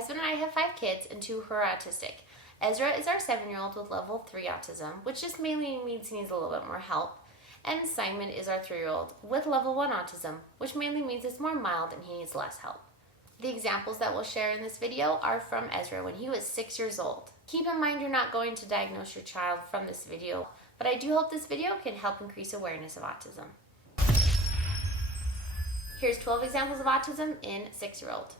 husband and I have 5 kids and 2 who are autistic. Ezra is our 7-year-old with level 3 autism, which just mainly means he needs a little bit more help. And Simon is our 3-year-old with level 1 autism, which mainly means it's more mild and he needs less help. The examples that we'll share in this video are from Ezra when he was 6 years old. Keep in mind you're not going to diagnose your child from this video, but I do hope this video can help increase awareness of autism. Here's 12 examples of autism in a 6-year-old.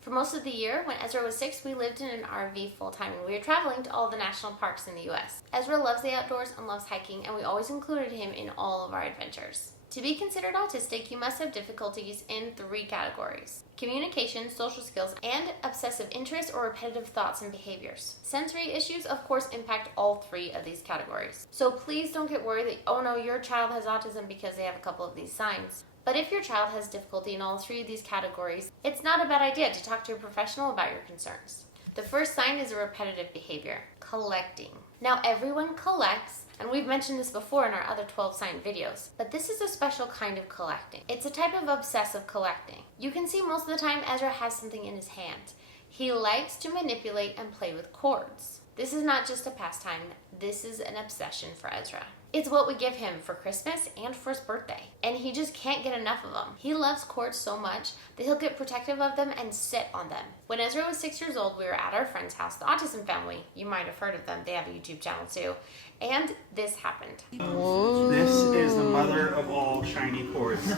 For most of the year, when Ezra was 6, we lived in an RV full-time and we were traveling to all the national parks in the US. Ezra loves the outdoors and loves hiking, and we always included him in all of our adventures. To be considered autistic, you must have difficulties in 3 categories: communication, social skills, and obsessive interest or repetitive thoughts and behaviors. Sensory issues, of course, impact all 3 of these categories. So please don't get worried that, oh no, your child has autism because they have a couple of these signs. But if your child has difficulty in all 3 of these categories, it's not a bad idea to talk to a professional about your concerns. The first sign is a repetitive behavior: collecting. Now, everyone collects, and we've mentioned this before in our other 12 sign videos, but this is a special kind of collecting. It's a type of obsessive collecting. You can see most of the time Ezra has something in his hand. He likes to manipulate and play with cords. This is not just a pastime, this is an obsession for Ezra. It's what we give him for Christmas and for his birthday, and he just can't get enough of them. He loves cords so much that he'll get protective of them and sit on them. When Ezra was 6 years old, we were at our friend's house, the Autism family. You might have heard of them. They have a YouTube channel too. And this happened. Whoa. This is the mother of all shiny cords.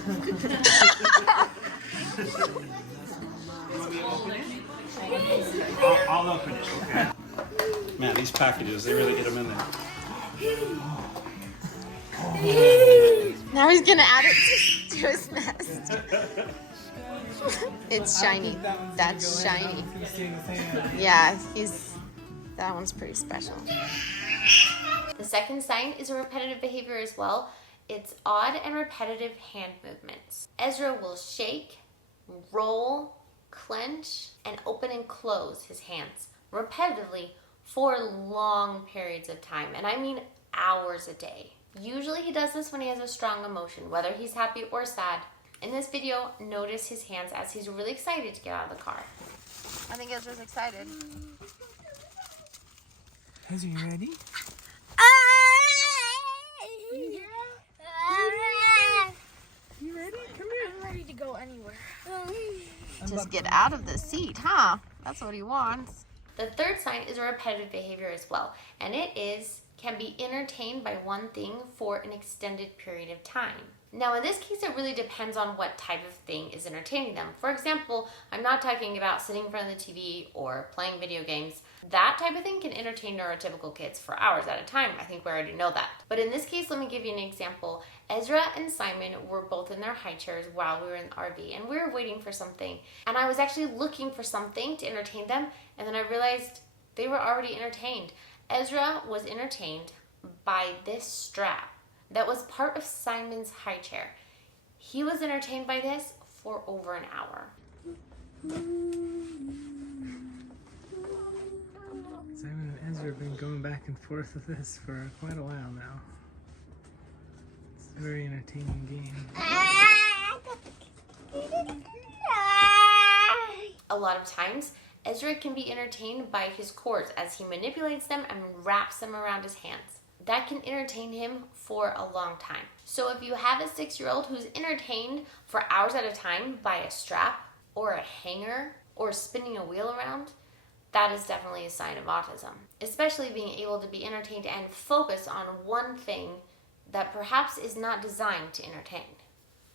I'll open it, okay? Man, these packages, they really get them in there. Now he's gonna add it to his nest. It's shiny. That's shiny. Yeah, that one's pretty special. The second sign is a repetitive behavior as well. It's odd and repetitive hand movements. Ezra will shake, roll, clench, and open and close his hands repetitively for long periods of time, and I mean hours a day. Usually he does this when he has a strong emotion, whether he's happy or sad. In this video, notice his hands as he's really excited to get out of the car. I think Ezra's excited. Ezra, you ready? You ready? Come here. I'm ready to go anywhere. Just get out of the seat, huh? That's what he wants. The third sign is a repetitive behavior as well, and can be entertained by one thing for an extended period of time. Now, in this case, it really depends on what type of thing is entertaining them. For example, I'm not talking about sitting in front of the TV or playing video games. That type of thing can entertain neurotypical kids for hours at a time. I think we already know that. But in this case, let me give you an example. Ezra and Simon were both in their high chairs while we were in the RV, and we were waiting for something. And I was actually looking for something to entertain them, and then I realized they were already entertained. Ezra was entertained by this strap that was part of Simon's high chair. He was entertained by this for over an hour. Simon and Ezra have been going back and forth with this for quite a while now. It's a very entertaining game. A lot of times, Ezra can be entertained by his cords as he manipulates them and wraps them around his hands. That can entertain him for a long time. So if you have a 6-year-old who's entertained for hours at a time by a strap or a hanger or spinning a wheel around, that is definitely a sign of autism. Especially being able to be entertained and focus on one thing that perhaps is not designed to entertain.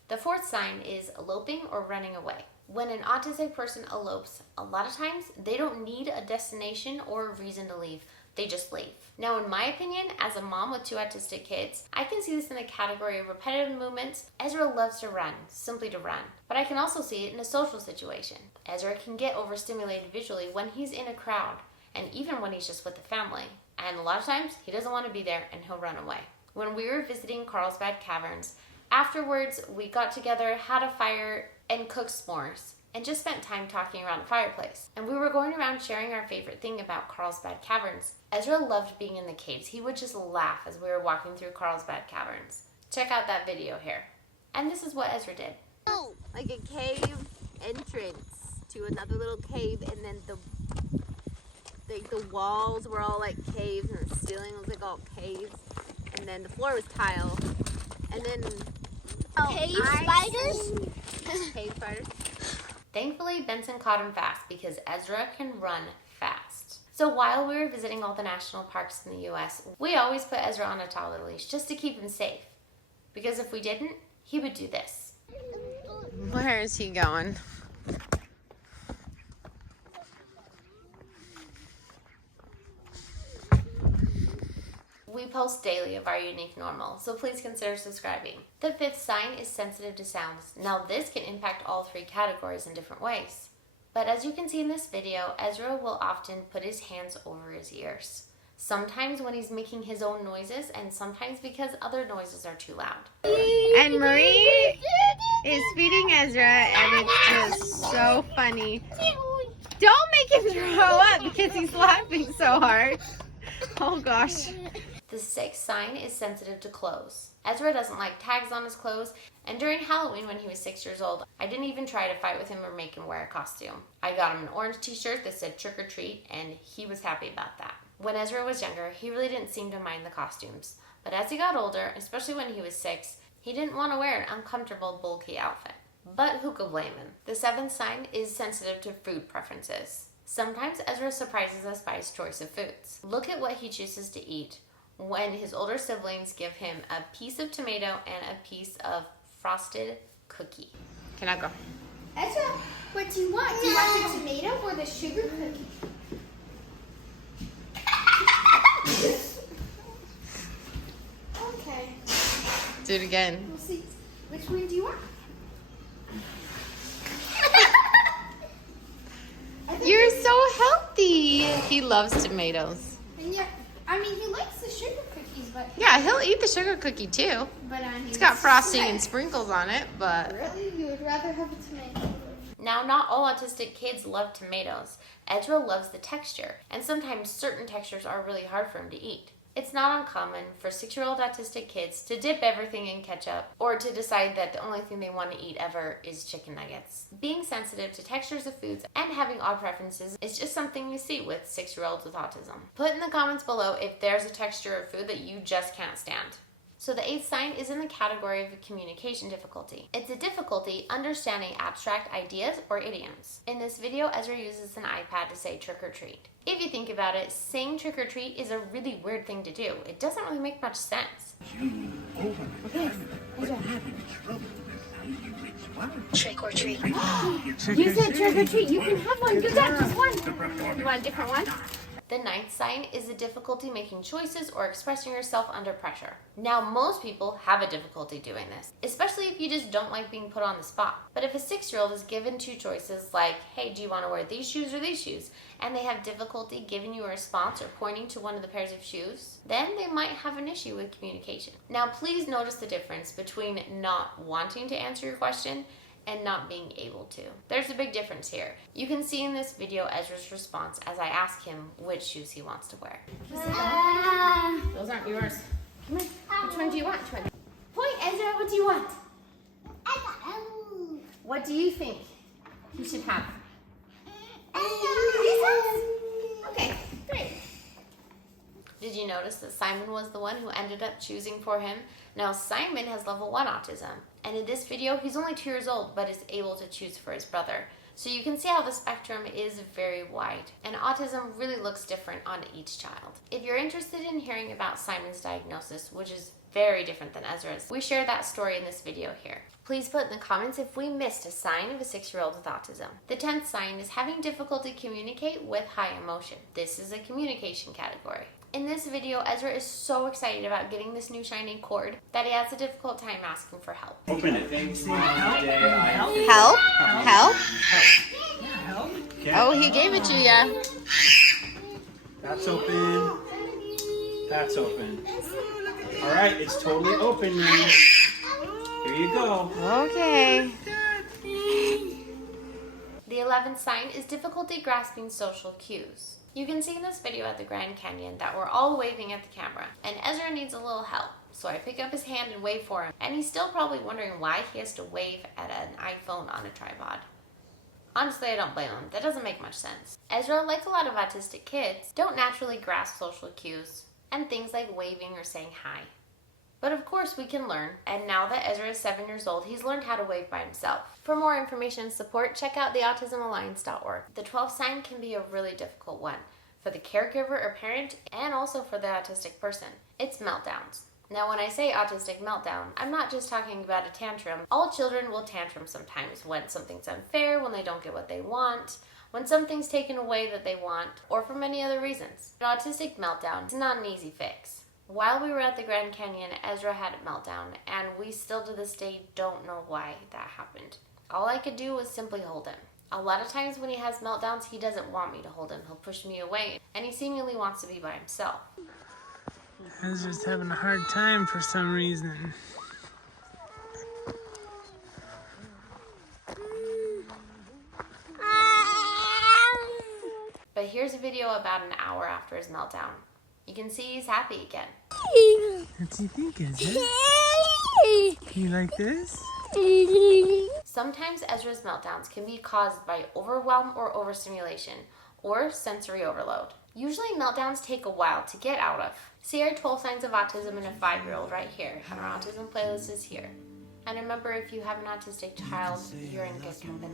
The fourth sign is eloping or running away. When an autistic person elopes, a lot of times they don't need a destination or a reason to leave. They just leave. Now, in my opinion, as a mom with 2 autistic kids, I can see this in the category of repetitive movements. Ezra loves to run, simply to run. But I can also see it in a social situation. Ezra can get overstimulated visually when he's in a crowd, and even when he's just with the family. And a lot of times, he doesn't want to be there and he'll run away. When we were visiting Carlsbad Caverns, afterwards we got together, had a fire, and cooked s'mores, and just spent time talking around the fireplace. And we were going around sharing our favorite thing about Carlsbad Caverns. Ezra loved being in the caves. He would just laugh as we were walking through Carlsbad Caverns. Check out that video here. And this is what Ezra did. Like a cave entrance to another little cave, and then the walls were all like caves and the ceiling was like all caves. And then the floor was tile. And then Cave spiders? Cave spiders. Thankfully, Benson caught him fast because Ezra can run fast. So while we were visiting all the national parks in the US, we always put Ezra on a toddler leash just to keep him safe. Because if we didn't, he would do this. Where is he going? We post daily of our unique normal, so please consider subscribing. The fifth sign is sensitive to sounds. Now this can impact all three categories in different ways. But as you can see in this video, Ezra will often put his hands over his ears. Sometimes when he's making his own noises, and sometimes because other noises are too loud. And Marie is feeding Ezra, and it's just so funny. Don't make him throw up because he's laughing so hard. Oh gosh. The sixth sign is sensitive to clothes. Ezra doesn't like tags on his clothes, and during Halloween when he was 6 years old, I didn't even try to fight with him or make him wear a costume. I got him an orange t-shirt that said trick or treat, and he was happy about that. When Ezra was younger, he really didn't seem to mind the costumes, but as he got older, especially when he was 6, he didn't want to wear an uncomfortable, bulky outfit. But who could blame him? The seventh sign is sensitive to food preferences. Sometimes Ezra surprises us by his choice of foods. Look at what he chooses to eat when his older siblings give him a piece of tomato and a piece of frosted cookie. Can I go? Ezra, what do you want? Do you want the tomato or the sugar cookie? Okay, Do it again. we'll see. Which one do you want? You're so healthy. He loves tomatoes. And yeah, I mean, he likes the sugar cookies, but Yeah, he'll eat the sugar cookie too. It's got frosting and sprinkles on it, but Really? You would rather have a tomato? Now, not all autistic kids love tomatoes. Ezra loves the texture, and sometimes certain textures are really hard for him to eat. It's not uncommon for 6-year-old autistic kids to dip everything in ketchup or to decide that the only thing they want to eat ever is chicken nuggets. Being sensitive to textures of foods and having odd preferences is just something you see with 6-year-olds with autism. Put in the comments below if there's a texture of food that you just can't stand. So the eighth sign is in the category of communication difficulty. It's a difficulty understanding abstract ideas or idioms. In this video, Ezra uses an iPad to say trick or treat. If you think about it, saying trick or treat is a really weird thing to do. It doesn't really make much sense. Trick or treat. You said trick or treat. You can have one. You got just one. You want a different one? The ninth sign is the difficulty making choices or expressing yourself under pressure. Now, most people have a difficulty doing this, especially if you just don't like being put on the spot. But if a 6-year-old is given two choices like, hey, do you want to wear these shoes or these shoes? And they have difficulty giving you a response or pointing to one of the pairs of shoes, then they might have an issue with communication. Now, please notice the difference between not wanting to answer your question and not being able to. There's a big difference here. You can see in this video Ezra's response as I ask him which shoes he wants to wear. Those aren't yours. Come here. Which one do you want? Which one? Point, Ezra. What do you want? What do you think he should have? Okay, great. Did you notice that Simon was the one who ended up choosing for him? Now, Simon has level 1 autism, and in this video, he's only 2 years old, but is able to choose for his brother. So you can see how the spectrum is very wide, and autism really looks different on each child. If you're interested in hearing about Simon's diagnosis, which is very different than Ezra's, we share that story in this video here. Please put in the comments if we missed a sign of a 6-year-old with autism. The 10th sign is having difficulty communicate with high emotion. This is a communication category. In this video, Ezra is so excited about getting this new shiny cord that he has a difficult time asking for help. Open it. help? Help? Okay. Oh, he gave it to you. That's open. That's open. All right, it's totally open now. Here you go. Okay. The 11th sign is difficulty grasping social cues. You can see in this video at the Grand Canyon that we're all waving at the camera, and Ezra needs a little help. So I pick up his hand and wave for him, and he's still probably wondering why he has to wave at an iPhone on a tripod. Honestly, I don't blame him. That doesn't make much sense. Ezra, like a lot of autistic kids, don't naturally grasp social cues and things like waving or saying hi. But of course we can learn, and now that Ezra is 7 years old, he's learned how to wave by himself. For more information and support, check out theautismalliance.org. The 12th sign can be a really difficult one for the caregiver or parent, and also for the autistic person. It's meltdowns. Now when I say autistic meltdown, I'm not just talking about a tantrum. All children will tantrum sometimes when something's unfair, when they don't get what they want, when something's taken away that they want, or for many other reasons. An autistic meltdown is not an easy fix. While we were at the Grand Canyon, Ezra had a meltdown, and we still to this day don't know why that happened. All I could do was simply hold him. A lot of times when he has meltdowns, he doesn't want me to hold him. He'll push me away, and he seemingly wants to be by himself. Ezra's having a hard time for some reason. But here's a video about an hour after his meltdown. You can see he's happy again. What do you think, Ezra? You like this? Sometimes Ezra's meltdowns can be caused by overwhelm or overstimulation, or sensory overload. Usually meltdowns take a while to get out of. See our 12 signs of autism in a 5-year-old right here, and our autism playlist is here. And remember, if you have an autistic child, you're in good company.